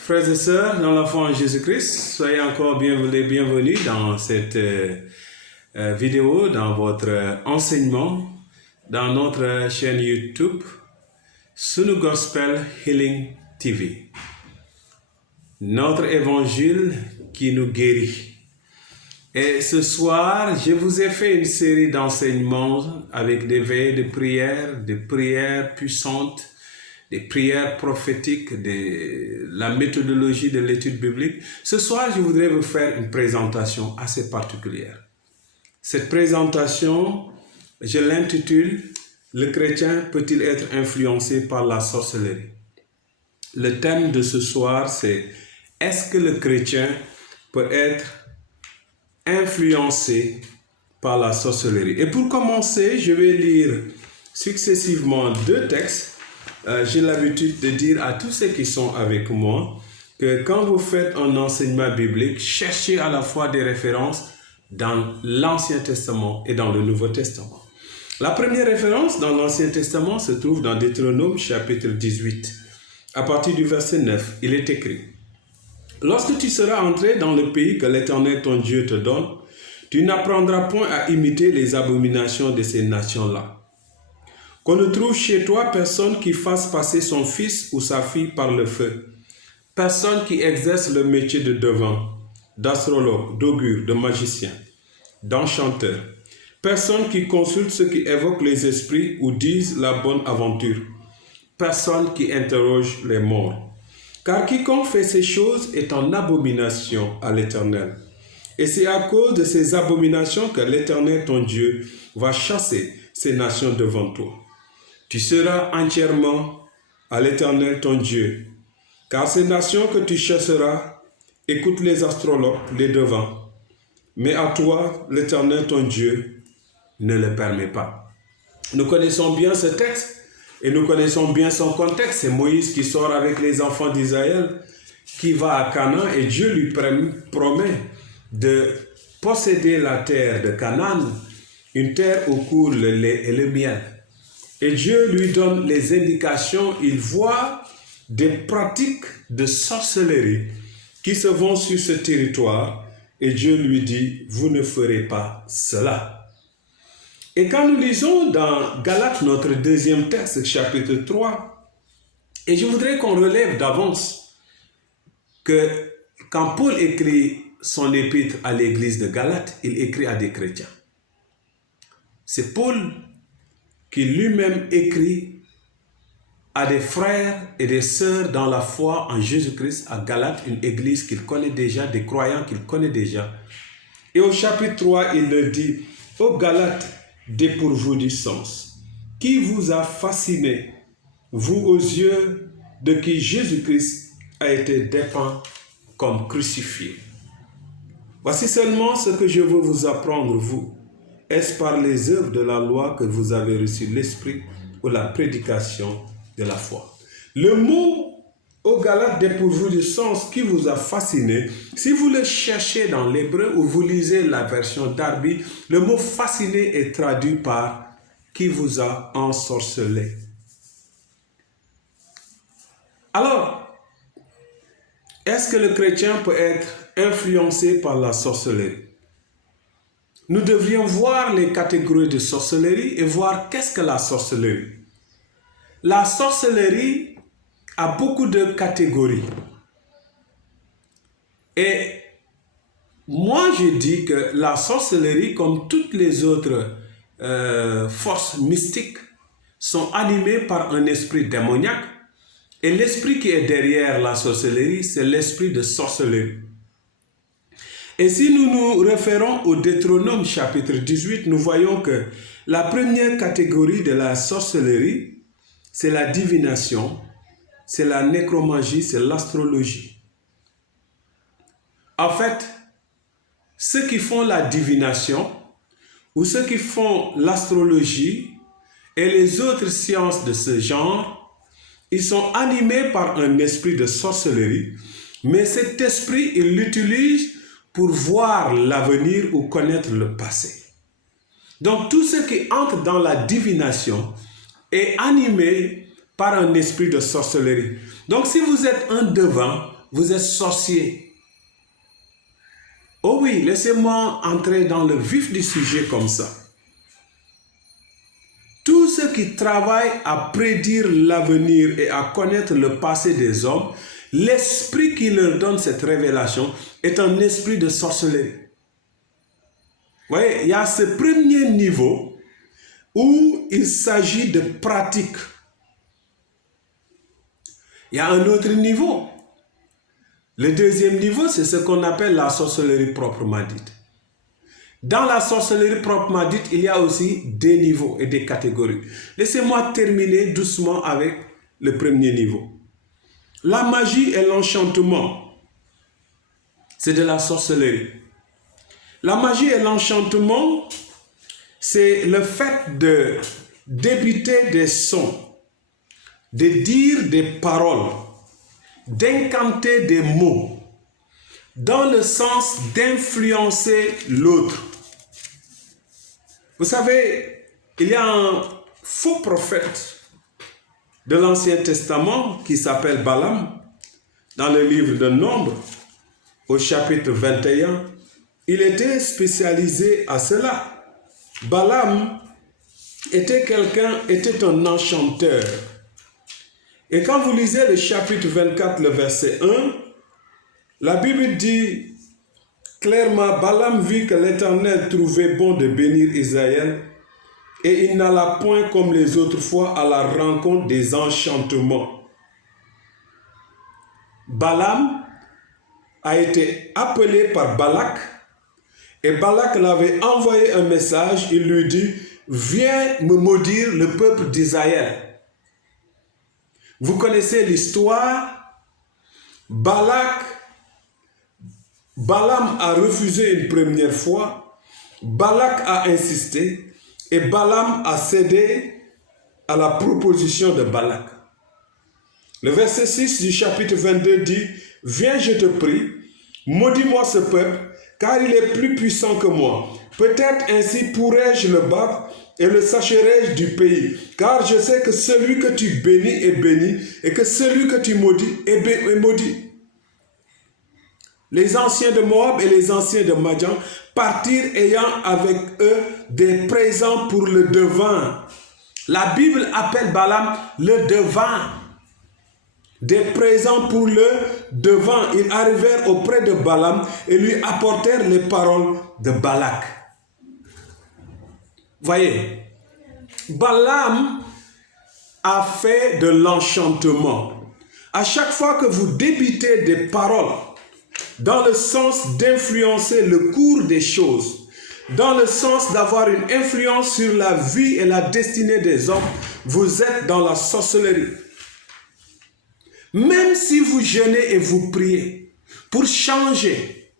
Frères et sœurs, dans la foi en Jésus-Christ, soyez encore bienvenus dans cette vidéo, dans votre enseignement, dans notre chaîne YouTube, Sunu Gospel Healing TV. Notre évangile qui nous guérit. Et ce soir, je vous ai fait une série d'enseignements avec des veillées de prières puissantes, des prières prophétiques, de la méthodologie de l'étude biblique. Ce soir, je voudrais vous faire une présentation assez particulière. Cette présentation, je l'intitule « Le chrétien peut-il être influencé par la sorcellerie ?» Le thème de ce soir, c'est « Est-ce que le chrétien peut être influencé par la sorcellerie ?» Et pour commencer, je vais lire successivement deux textes. J'ai l'habitude de dire à tous ceux qui sont avec moi que quand vous faites un enseignement biblique, cherchez à la fois des références dans l'Ancien Testament et dans le Nouveau Testament. La première référence dans l'Ancien Testament se trouve dans Deutéronome chapitre 18. À partir du verset 9, il est écrit « Lorsque tu seras entré dans le pays que l'Éternel ton Dieu te donne, tu n'apprendras point à imiter les abominations de ces nations-là. Qu'on ne trouve chez toi personne qui fasse passer son fils ou sa fille par le feu, personne qui exerce le métier de devin, d'astrologue, d'augure, de magicien, d'enchanteur, personne qui consulte ceux qui évoquent les esprits ou disent la bonne aventure, personne qui interroge les morts. Car quiconque fait ces choses est en abomination à l'Éternel. Et c'est à cause de ces abominations que l'Éternel ton Dieu va chasser ces nations devant toi. Tu seras entièrement à l'Éternel ton Dieu, car ces nations que tu chasseras écoutent les astrologues, les devins, mais à toi, l'Éternel ton Dieu, ne le permet pas. Nous connaissons bien ce texte et nous connaissons bien son contexte. C'est Moïse qui sort avec les enfants d'Israël, qui va à Canaan et Dieu lui promet de posséder la terre de Canaan, une terre où coule le lait et le miel. Et Dieu lui donne les indications, il voit des pratiques de sorcellerie qui se vont sur ce territoire et Dieu lui dit, vous ne ferez pas cela. Et quand nous lisons dans Galates, notre deuxième texte, chapitre 3, et je voudrais qu'on relève d'avance que quand Paul écrit son épître à l'église de Galates, il écrit à des chrétiens. C'est Paul qui lui-même écrit à des frères et des sœurs dans la foi en Jésus-Christ à Galates, une église qu'il connaît déjà, des croyants qu'il connaît déjà. Et au chapitre 3, il leur dit, « Ô Galates, dépourvus du sens, qui vous a fasciné, vous aux yeux de qui Jésus-Christ a été dépeint comme crucifié. Voici seulement ce que je veux vous apprendre, vous. Est-ce par les œuvres de la loi que vous avez reçu l'Esprit ou la prédication de la foi ?» Le mot au Galates dépourvu du sens qui vous a fasciné, si vous le cherchez dans l'hébreu ou vous lisez la version Darby, le mot fasciné est traduit par qui vous a ensorcelé. Alors, est-ce que le chrétien peut être influencé par la sorcellerie? Nous devrions voir les catégories de sorcellerie et voir qu'est-ce que la sorcellerie. La sorcellerie a beaucoup de catégories. Et moi, je dis que la sorcellerie, comme toutes les autres forces mystiques, sont animées par un esprit démoniaque. Et l'esprit qui est derrière la sorcellerie, c'est l'esprit de sorcellerie. Et si nous nous référons au Deutéronome chapitre 18, nous voyons que la première catégorie de la sorcellerie, c'est la divination, c'est la nécromagie, c'est l'astrologie. En fait, ceux qui font la divination ou ceux qui font l'astrologie et les autres sciences de ce genre, ils sont animés par un esprit de sorcellerie, mais cet esprit, ils l'utilisent pour voir l'avenir ou connaître le passé. Donc, tout ce qui entre dans la divination est animé par un esprit de sorcellerie. Donc si vous êtes un devin, vous êtes sorcier. Oh oui, laissez-moi entrer dans le vif du sujet comme ça. Tous ceux qui travaillent à prédire l'avenir et à connaître le passé des hommes, l'esprit qui leur donne cette révélation est un esprit de sorcellerie. Vous voyez, il y a ce premier niveau où il s'agit de pratique. Il y a un autre niveau. Le deuxième niveau, c'est ce qu'on appelle la sorcellerie proprement dite. Dans la sorcellerie proprement dite, il y a aussi des niveaux et des catégories. Laissez-moi terminer doucement avec le premier niveau. La magie et l'enchantement, c'est de la sorcellerie. La magie et l'enchantement, c'est le fait de débiter des sons, de dire des paroles, d'incanter des mots, dans le sens d'influencer l'autre. Vous savez, il y a un faux prophète de l'Ancien Testament qui s'appelle Balaam. Dans le livre de Nombres, au chapitre 21, il était spécialisé à cela. Balaam était un enchanteur. Et quand vous lisez le chapitre 24, le verset 1, la Bible dit clairement, Balaam vit que l'Éternel trouvait bon de bénir Israël et il n'alla point comme les autres fois à la rencontre des enchantements. Balaam a été appelé par Balak et Balak l'avait envoyé un message, il lui dit, viens me maudire le peuple d'Israël. Vous connaissez l'histoire. Balaam a refusé une première fois, Balak a insisté et Balaam a cédé à la proposition de Balak. Le verset 6 du chapitre 22 dit, « Viens, je te prie, maudis-moi ce peuple, car il est plus puissant que moi. Peut-être ainsi pourrais-je le battre et le sacherai-je du pays, car je sais que celui que tu bénis est béni et que celui que tu maudis est maudit. » Les anciens de Moab et les anciens de Madian partirent ayant avec eux des présents pour le devin. La Bible appelle Balaam le devin. Des présents pour le devin. Ils arrivèrent auprès de Balaam et lui apportèrent les paroles de Balak. Voyez, Balaam a fait de l'enchantement. À chaque fois que vous débitez des paroles dans le sens d'influencer le cours des choses, dans le sens d'avoir une influence sur la vie et la destinée des hommes, vous êtes dans la sorcellerie. Même si vous jeûnez et vous priez pour changer,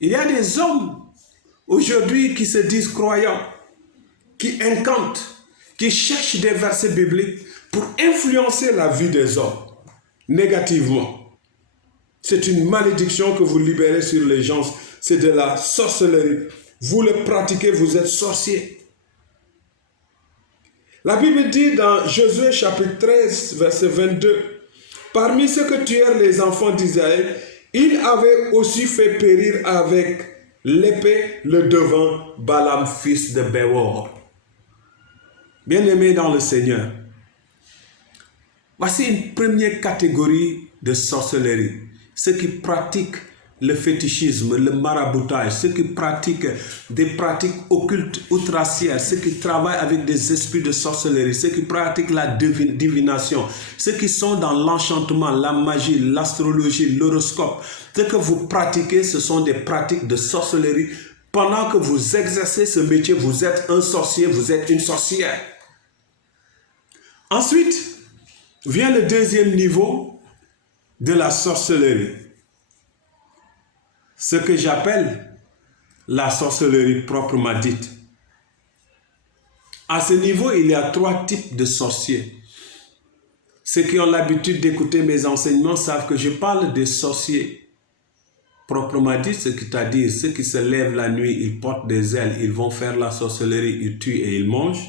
il y a des hommes aujourd'hui qui se disent croyants, qui incantent, qui cherchent des versets bibliques pour influencer la vie des hommes négativement. C'est une malédiction que vous libérez sur les gens. C'est de la sorcellerie. Vous le pratiquez, vous êtes sorcier. La Bible dit dans Josué chapitre 13, verset 22, « Parmi ceux que tuèrent les enfants d'Israël, il avait aussi fait périr avec l'épée le devin Balaam, fils de Béor. » Bien-aimés dans le Seigneur, voici une première catégorie de sorcellerie. Ceux qui pratiquent le fétichisme, le maraboutage, ceux qui pratiquent des pratiques occultes outrancières, ceux qui travaillent avec des esprits de sorcellerie, ceux qui pratiquent la divination, ceux qui sont dans l'enchantement, la magie, l'astrologie, l'horoscope. Ce que vous pratiquez, ce sont des pratiques de sorcellerie. Pendant que vous exercez ce métier, vous êtes un sorcier, vous êtes une sorcière. Ensuite, vient le deuxième niveau de la sorcellerie. Ce que j'appelle la sorcellerie proprement dite. À ce niveau, il y a 3 types de sorciers. Ceux qui ont l'habitude d'écouter mes enseignements savent que je parle des sorciers proprement dit, c'est-à-dire ceux qui se lèvent la nuit, ils portent des ailes, ils vont faire la sorcellerie, ils tuent et ils mangent.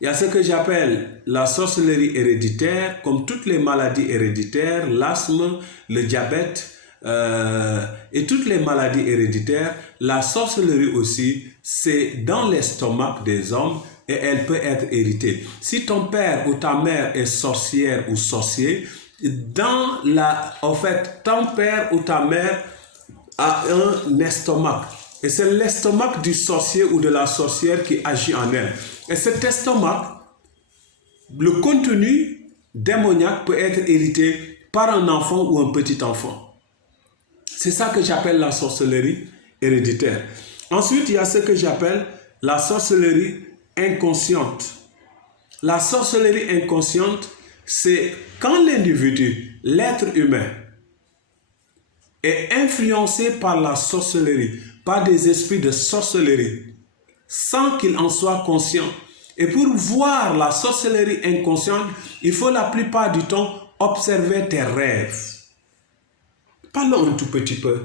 Il y a ce que j'appelle la sorcellerie héréditaire, comme toutes les maladies héréditaires, l'asthme, le diabète et toutes les maladies héréditaires. La sorcellerie aussi, c'est dans l'estomac des hommes et elle peut être héritée. Si ton père ou ta mère est sorcière ou sorcier, en fait, ton père ou ta mère a un estomac. Et c'est l'estomac du sorcier ou de la sorcière qui agit en elle. Et cet estomac, le contenu démoniaque peut être hérité par un enfant ou un petit enfant. C'est ça que j'appelle la sorcellerie héréditaire. Ensuite, il y a ce que j'appelle la sorcellerie inconsciente. La sorcellerie inconsciente, c'est quand l'individu, l'être humain, est influencé par la sorcellerie, par des esprits de sorcellerie, sans qu'il en soit conscient. Et pour voir la sorcellerie inconsciente, il faut la plupart du temps observer tes rêves. Parlons un tout petit peu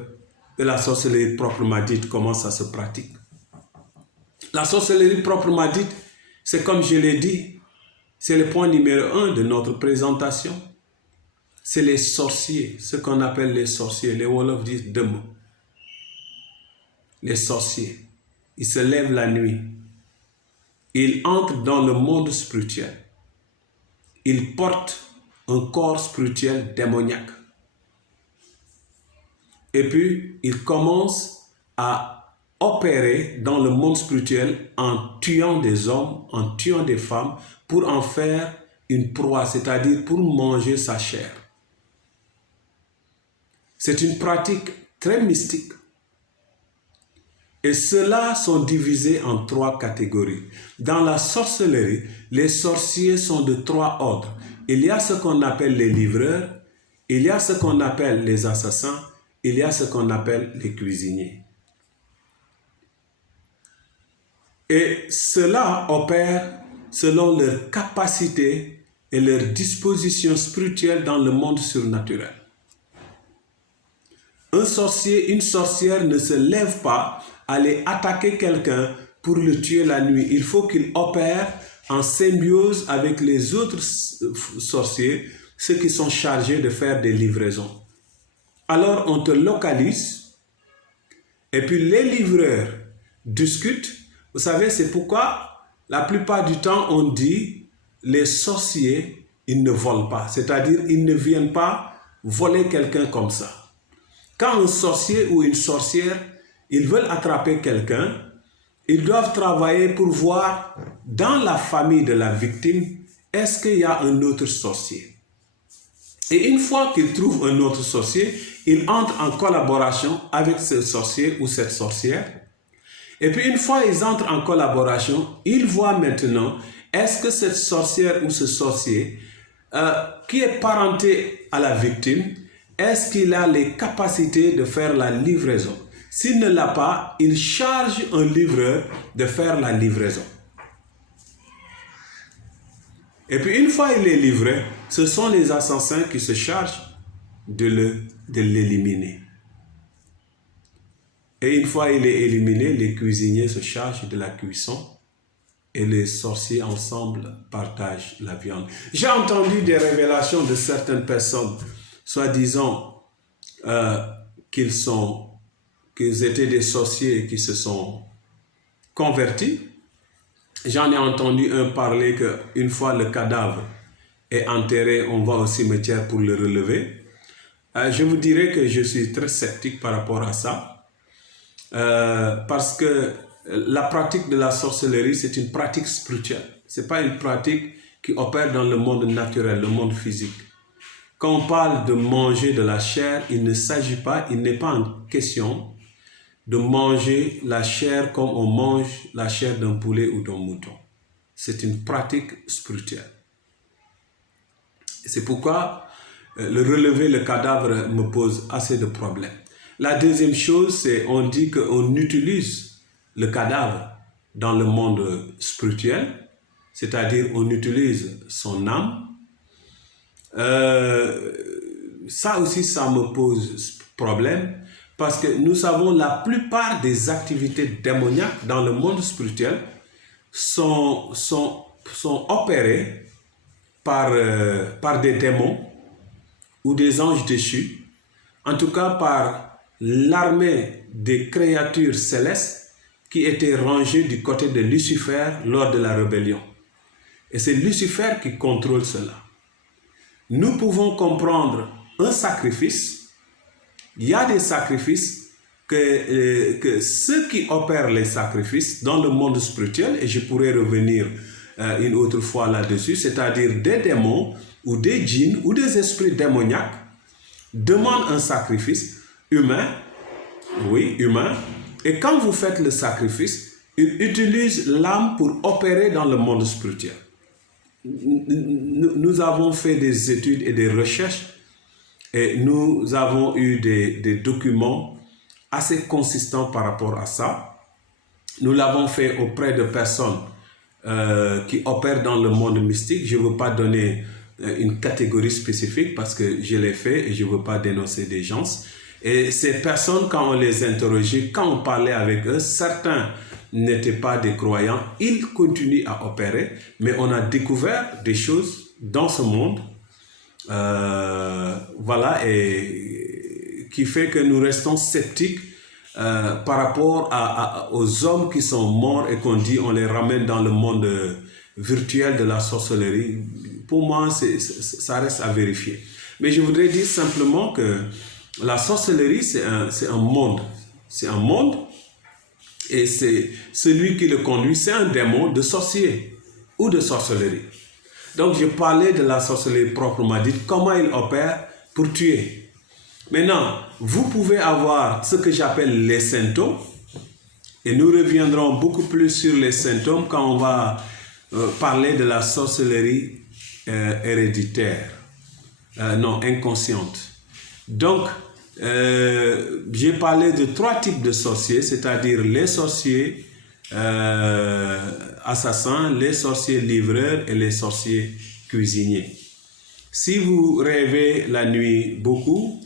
de la sorcellerie proprement dite, comment ça se pratique. La sorcellerie proprement dite, c'est comme je l'ai dit, c'est le point numéro 1 de notre présentation. C'est les sorciers, ce qu'on appelle les sorciers. Les Wolofs disent deux mots. Les sorciers, ils se lèvent la nuit. Ils entrent dans le monde spirituel. Ils portent un corps spirituel démoniaque. Et puis, ils commencent à opérer dans le monde spirituel en tuant des hommes, en tuant des femmes, pour en faire une proie, c'est-à-dire pour manger sa chair. C'est une pratique très mystique. Et ceux-là sont divisés en 3 catégories. Dans la sorcellerie, les sorciers sont de 3 ordres. Il y a ce qu'on appelle les livreurs, il y a ce qu'on appelle les assassins, il y a ce qu'on appelle les cuisiniers. Et ceux-là opèrent selon leur capacité et leur disposition spirituelle dans le monde surnaturel. Un sorcier, une sorcière ne se lève pas aller attaquer quelqu'un pour le tuer la nuit. Il faut qu'il opère en symbiose avec les autres sorciers, ceux qui sont chargés de faire des livraisons. Alors on te localise et puis les livreurs discutent. Vous savez, c'est pourquoi la plupart du temps on dit les sorciers, ils ne volent pas. C'est-à-dire ils ne viennent pas voler quelqu'un comme ça. Quand un sorcier ou une sorcière, ils veulent attraper quelqu'un, ils doivent travailler pour voir dans la famille de la victime, est-ce qu'il y a un autre sorcier? Et une fois qu'ils trouvent un autre sorcier, ils entrent en collaboration avec ce sorcier ou cette sorcière. Et puis une fois qu'ils entrent en collaboration, ils voient maintenant, est-ce que cette sorcière ou ce sorcier qui est parenté à la victime, est-ce qu'il a les capacités de faire la livraison? S'il ne l'a pas, il charge un livreur de faire la livraison. Et puis une fois il est livré, ce sont les assassins qui se chargent de l'éliminer. Et une fois il est éliminé, les cuisiniers se chargent de la cuisson et les sorciers ensemble partagent la viande. J'ai entendu des révélations de certaines personnes, soi-disant qu'ils étaient des sorciers et qui se sont convertis. J'en ai entendu un parler qu'une fois le cadavre est enterré, on va au cimetière pour le relever. Je vous dirais que je suis très sceptique par rapport à ça. Parce que la pratique de la sorcellerie, c'est une pratique spirituelle. Ce n'est pas une pratique qui opère dans le monde naturel, le monde physique. Quand on parle de manger de la chair, il n'est pas en question de manger la chair comme on mange la chair d'un poulet ou d'un mouton. C'est une pratique spirituelle. C'est pourquoi le relever le cadavre me pose assez de problèmes. La deuxième chose, c'est on dit qu'on utilise le cadavre dans le monde spirituel, c'est-à-dire on utilise son âme. Ça aussi, ça me pose problème parce que nous savons la plupart des activités démoniaques dans le monde spirituel sont sont opérés par des démons ou des anges déchus, en tout cas par l'armée des créatures célestes qui étaient rangées du côté de Lucifer lors de la rébellion. Et c'est Lucifer qui contrôle cela. Nous pouvons comprendre un sacrifice. Il y a des sacrifices que ceux qui opèrent les sacrifices dans le monde spirituel, et je pourrais revenir une autre fois là-dessus, c'est-à-dire des démons ou des djinns ou des esprits démoniaques, demandent un sacrifice humain, oui, humain, et quand vous faites le sacrifice, ils utilisent l'âme pour opérer dans le monde spirituel. Nous avons fait des études et des recherches et nous avons eu des documents assez consistants par rapport à ça. Nous l'avons fait auprès de personnes qui opèrent dans le monde mystique. Je ne veux pas donner une catégorie spécifique parce que je l'ai fait et je ne veux pas dénoncer des gens. Et ces personnes, quand on les interrogeait, quand on parlait avec eux, certains n'étaient pas des croyants, ils continuent à opérer, mais on a découvert des choses dans ce monde, voilà, et qui fait que nous restons sceptiques par rapport aux hommes qui sont morts et qu'on dit on les ramène dans le monde virtuel de la sorcellerie. Pour moi, ça reste à vérifier. Mais je voudrais dire simplement que la sorcellerie, c'est un monde. C'est un monde. Et c'est celui qui le conduit, c'est un démon de sorcier ou de sorcellerie. Donc, je parlais de la sorcellerie proprement dite, comment il opère pour tuer. Maintenant, vous pouvez avoir ce que j'appelle les symptômes, et nous reviendrons beaucoup plus sur les symptômes quand on va parler de la sorcellerie héréditaire, inconsciente. Donc, j'ai parlé de 3 types de sorciers, c'est-à-dire les sorciers assassins, les sorciers livreurs et les sorciers cuisiniers. Si vous rêvez la nuit beaucoup,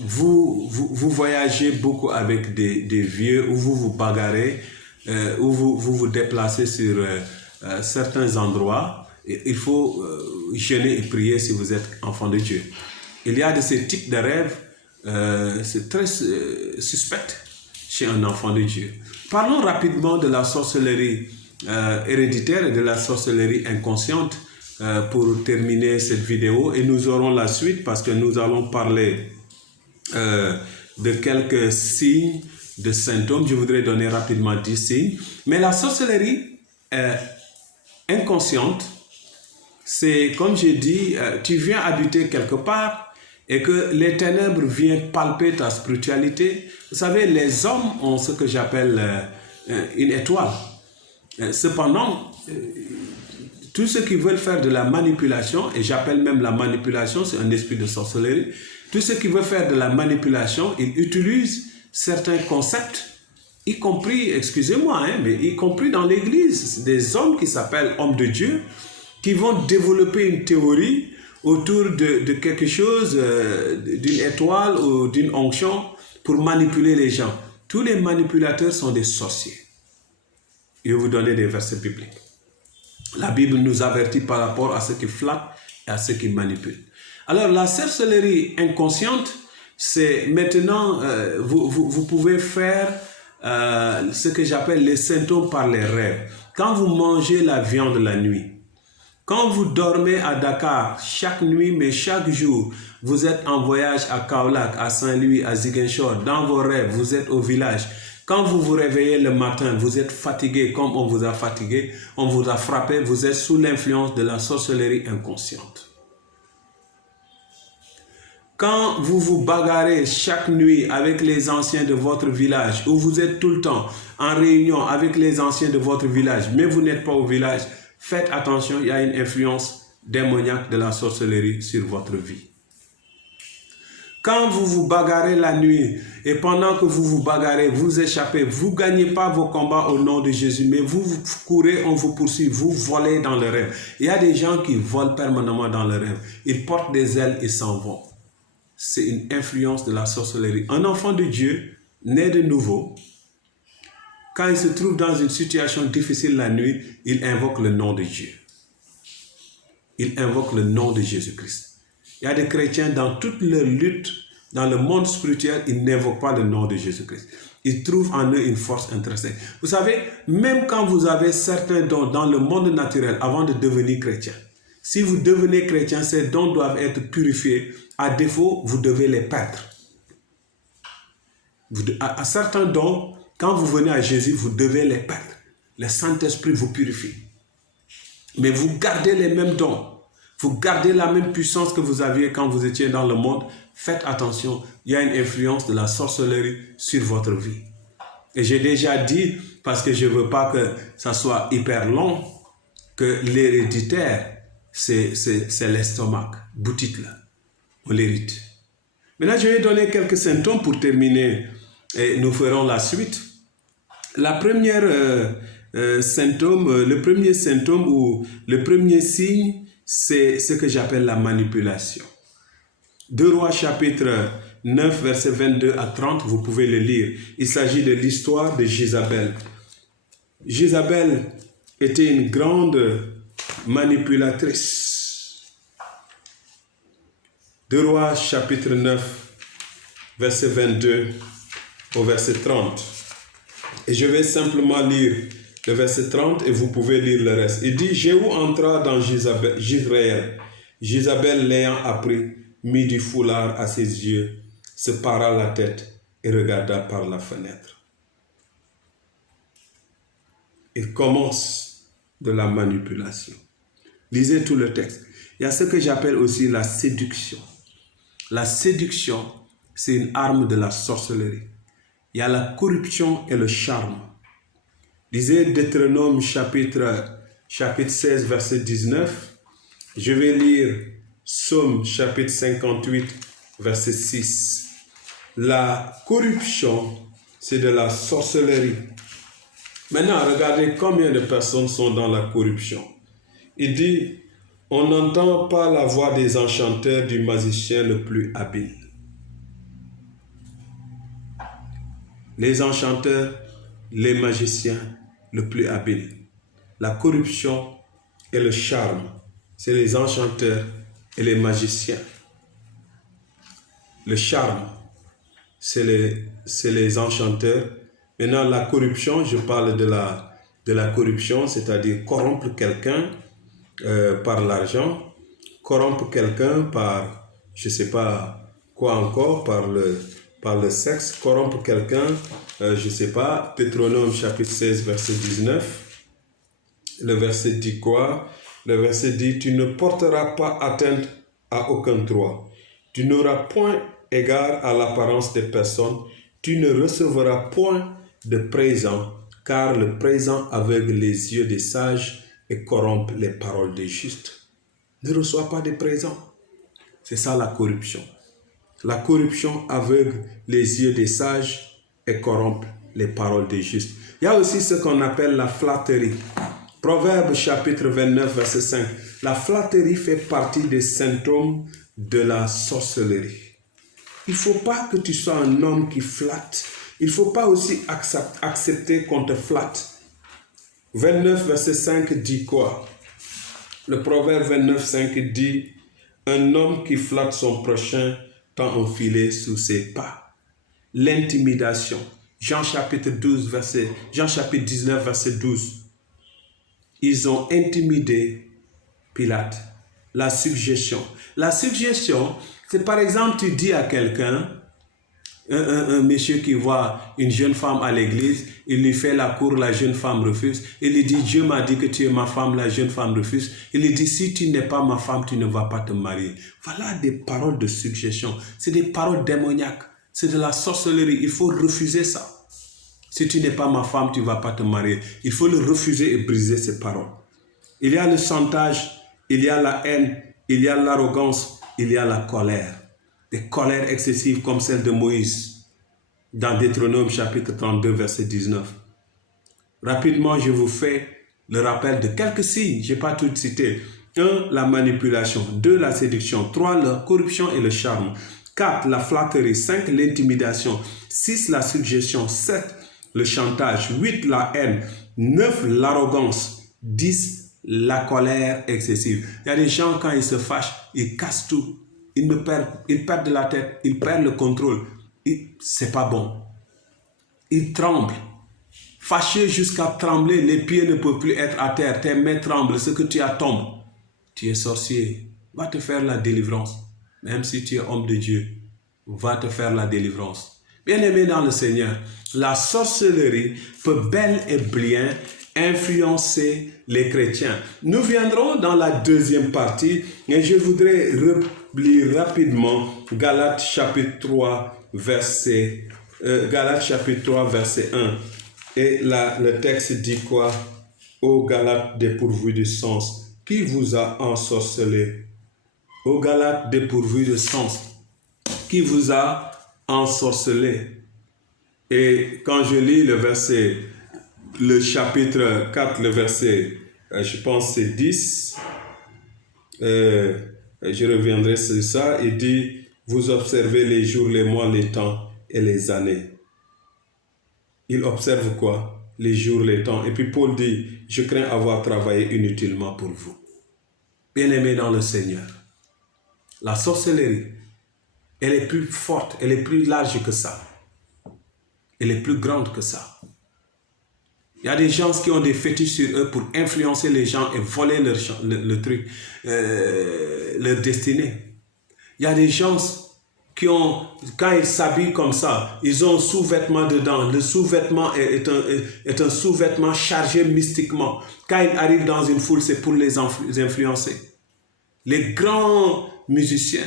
vous voyagez beaucoup avec des vieux, ou vous vous bagarrez, ou vous déplacez sur certains endroits, il faut jeûner et prier si vous êtes enfant de Dieu. Il y a de ces types de rêves, c'est très suspect chez un enfant de Dieu. Parlons rapidement de la sorcellerie héréditaire et de la sorcellerie inconsciente pour terminer cette vidéo, et nous aurons la suite parce que nous allons parler de quelques signes, de symptômes. Je voudrais donner rapidement 10 signes. Mais la sorcellerie inconsciente, c'est comme j'ai dit, tu viens habiter quelque part et que les ténèbres viennent palper ta spiritualité. Vous savez, les hommes ont ce que j'appelle une étoile. Cependant, tous ceux qui veulent faire de la manipulation, et j'appelle même la manipulation, c'est un esprit de sorcellerie, tous ceux qui veulent faire de la manipulation, ils utilisent certains concepts, y compris, excusez-moi, mais y compris dans l'église, des hommes qui s'appellent hommes de Dieu, qui vont développer une théorie autour de quelque chose, d'une étoile ou d'une onction pour manipuler les gens. Tous les manipulateurs sont des sorciers. Je vais vous donner des versets bibliques. La Bible nous avertit par rapport à ceux qui flattent et à ceux qui manipulent. Alors, la sorcellerie inconsciente, c'est maintenant, vous pouvez faire ce que j'appelle les symptômes par les rêves. Quand vous mangez la viande la nuit, quand vous dormez à Dakar chaque nuit, mais chaque jour, vous êtes en voyage à Kaolack, à Saint-Louis, à Ziguinchor, dans vos rêves, vous êtes au village. Quand vous vous réveillez le matin, vous êtes fatigué comme on vous a fatigué, on vous a frappé, vous êtes sous l'influence de la sorcellerie inconsciente. Quand vous vous bagarrez chaque nuit avec les anciens de votre village, ou vous êtes tout le temps en réunion avec les anciens de votre village, mais vous n'êtes pas au village, faites attention, il y a une influence démoniaque de la sorcellerie sur votre vie. Quand vous vous bagarrez la nuit et pendant que vous vous bagarrez, vous échappez, vous ne gagnez pas vos combats au nom de Jésus, mais vous courez, on vous poursuit, vous volez dans le rêve. Il y a des gens qui volent permanemment dans le rêve. Ils portent des ailes et s'en vont. C'est une influence de la sorcellerie. Un enfant de Dieu, né de nouveau, quand ils se trouvent dans une situation difficile la nuit, ils invoquent le nom de Dieu. Ils invoquent le nom de Jésus-Christ. Il y a des chrétiens dans toute leur lutte, dans le monde spirituel, ils n'invoquent pas le nom de Jésus-Christ. Ils trouvent en eux une force intrinsèque. Vous savez, même quand vous avez certains dons dans le monde naturel avant de devenir chrétien, si vous devenez chrétien, ces dons doivent être purifiés. À défaut, vous devez les perdre. À certains dons, quand vous venez à Jésus, vous devez les perdre. Le Saint-Esprit vous purifie. Mais vous gardez les mêmes dons. Vous gardez la même puissance que vous aviez quand vous étiez dans le monde. Faites attention, il y a une influence de la sorcellerie sur votre vie. Et j'ai déjà dit, parce que je ne veux pas que ça soit hyper long, que l'héréditaire, c'est l'estomac, boutite là. On l'hérite. Maintenant, je vais donner quelques symptômes pour terminer et nous ferons la suite. La première le premier symptôme ou le premier signe, c'est ce que j'appelle la manipulation. 2 Rois chapitre 9, versets 22 à 30, vous pouvez le lire. Il s'agit de l'histoire de Jézabel. Jézabel était une grande manipulatrice. 2 Rois chapitre 9, verset 22 au verset 30. Et je vais simplement lire le verset 30 et vous pouvez lire le reste. Il dit, Jéhu entra dans Jezreel. Jézabel l'ayant appris, mit du foulard à ses yeux, se para la tête et regarda par la fenêtre. Il commence de la manipulation. Lisez tout le texte. Il y a ce que j'appelle aussi la séduction. La séduction, c'est une arme de la sorcellerie. Il y a la corruption et le charme. Lisez Deutéronome chapitre 16, verset 19. Je vais lire Psaume chapitre 58, verset 6. La corruption, c'est de la sorcellerie. Maintenant, regardez combien de personnes sont dans la corruption. Il dit, on n'entend pas la voix des enchanteurs du magicien le plus habile. Les enchanteurs, les magiciens le plus habiles. La corruption et le charme, c'est les enchanteurs et les magiciens. Le charme, c'est les enchanteurs. Maintenant, la corruption, je parle de la corruption, c'est-à-dire corrompre quelqu'un par l'argent, corrompre quelqu'un par, je ne sais pas quoi encore, par le sexe, corrompre quelqu'un, je ne sais pas, Deutéronome chapitre 16, verset 19. Le verset dit quoi? Le verset dit, tu ne porteras pas atteinte à aucun droit. Tu n'auras point égard à l'apparence des personnes. Tu ne recevras point de présent, car le présent aveugle les yeux des sages et corrompt les paroles des justes. Ne reçois pas de présent. C'est ça la corruption. La corruption aveugle les yeux des sages et corrompt les paroles des justes. Il y a aussi ce qu'on appelle la flatterie. Proverbe chapitre 29, verset 5. La flatterie fait partie des symptômes de la sorcellerie. Il ne faut pas que tu sois un homme qui flatte. Il ne faut pas aussi accepter qu'on te flatte. 29, verset 5 dit quoi? Le proverbe 29, 5 dit, un homme qui flatte son prochain tend un filet sous ses pas. L'intimidation. Jean chapitre 19, verset 12. Ils ont intimidé Pilate. La suggestion. La suggestion, c'est par exemple, tu dis à quelqu'un, un monsieur qui voit une jeune femme à l'église, il lui fait la cour, la jeune femme refuse. Il lui dit, Dieu m'a dit que tu es ma femme, la jeune femme refuse. Il lui dit, si tu n'es pas ma femme, tu ne vas pas te marier. Voilà des paroles de suggestion. C'est des paroles démoniaques. C'est de la sorcellerie. Il faut refuser ça. Si tu n'es pas ma femme, tu ne vas pas te marier. Il faut le refuser et briser ces paroles. Il y a le chantage, il y a la haine, il y a l'arrogance, il y a la colère. Des colères excessives comme celle de Moïse dans Deutéronome chapitre 32, verset 19. Rapidement, je vous fais le rappel de quelques signes. Je n'ai pas tout cité. 1. La manipulation. 2. La séduction. 3. La corruption et le charme. 4. La flatterie. 5. L'intimidation. 6. La suggestion. 7. le chantage. 8, la haine. 9, l'arrogance. 10, la colère excessive. Il y a des gens, quand ils se fâchent, ils cassent tout. Ils perdent de la tête, ils perdent le contrôle. C'est pas bon. Ils tremblent. Fâchés jusqu'à trembler, les pieds ne peuvent plus être à terre, tes mains tremblent, ce que tu as tombe. Tu es sorcier, va te faire la délivrance. Même si tu es homme de Dieu, va te faire la délivrance. Bien-aimé dans le Seigneur, la sorcellerie peut bel et bien influencer les chrétiens. Nous viendrons dans la deuxième partie, et je voudrais lire rapidement Galates chapitre 3, verset 1. Et là, le texte dit quoi? Ô Galates dépourvus de sens, qui vous a ensorcelé? Ô Galates dépourvus de sens, qui vous a ensorcelé? Et quand je lis le chapitre 4, le verset, je pense c'est 10, je reviendrai sur ça, il dit, vous observez les jours, les mois, les temps et les années. Il observe quoi? Les jours, les temps. Et puis Paul dit, je crains avoir travaillé inutilement pour vous. Bien-aimés dans le Seigneur, la sorcellerie, elle est plus forte, elle est plus large que ça. Elle est plus grande que ça. Il y a des gens qui ont des fétiches sur eux pour influencer les gens et voler leur destinée. Il y a des gens qui ont, quand ils s'habillent comme ça, ils ont un sous-vêtement dedans. Le sous-vêtement est un sous-vêtement chargé mystiquement. Quand ils arrivent dans une foule, c'est pour les influencer. Les grands musiciens,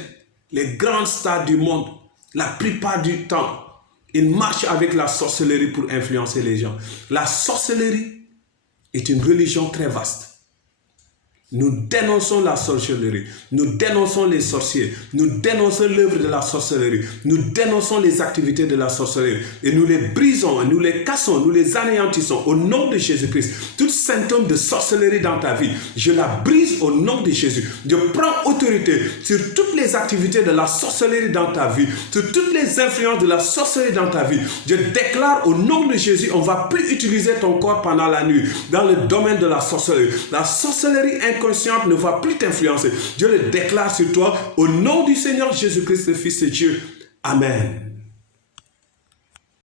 les grandes stars du monde, la plupart du temps, ils marchent avec la sorcellerie pour influencer les gens. La sorcellerie est une religion très vaste. Nous dénonçons la sorcellerie, nous dénonçons les sorciers, nous dénonçons l'œuvre de la sorcellerie, nous dénonçons les activités de la sorcellerie et nous les brisons, nous les cassons, nous les anéantissons au nom de Jésus-Christ. Tout symptôme de sorcellerie dans ta vie, je la brise au nom de Jésus. Je prends autorité sur toutes les activités de la sorcellerie dans ta vie, sur toutes les influences de la sorcellerie dans ta vie. Je déclare au nom de Jésus, on ne va plus utiliser ton corps pendant la nuit dans le domaine de la sorcellerie. La sorcellerie inconsciente ne va plus t'influencer. Je le déclare sur toi au nom du Seigneur Jésus-Christ, le Fils de Dieu. Amen.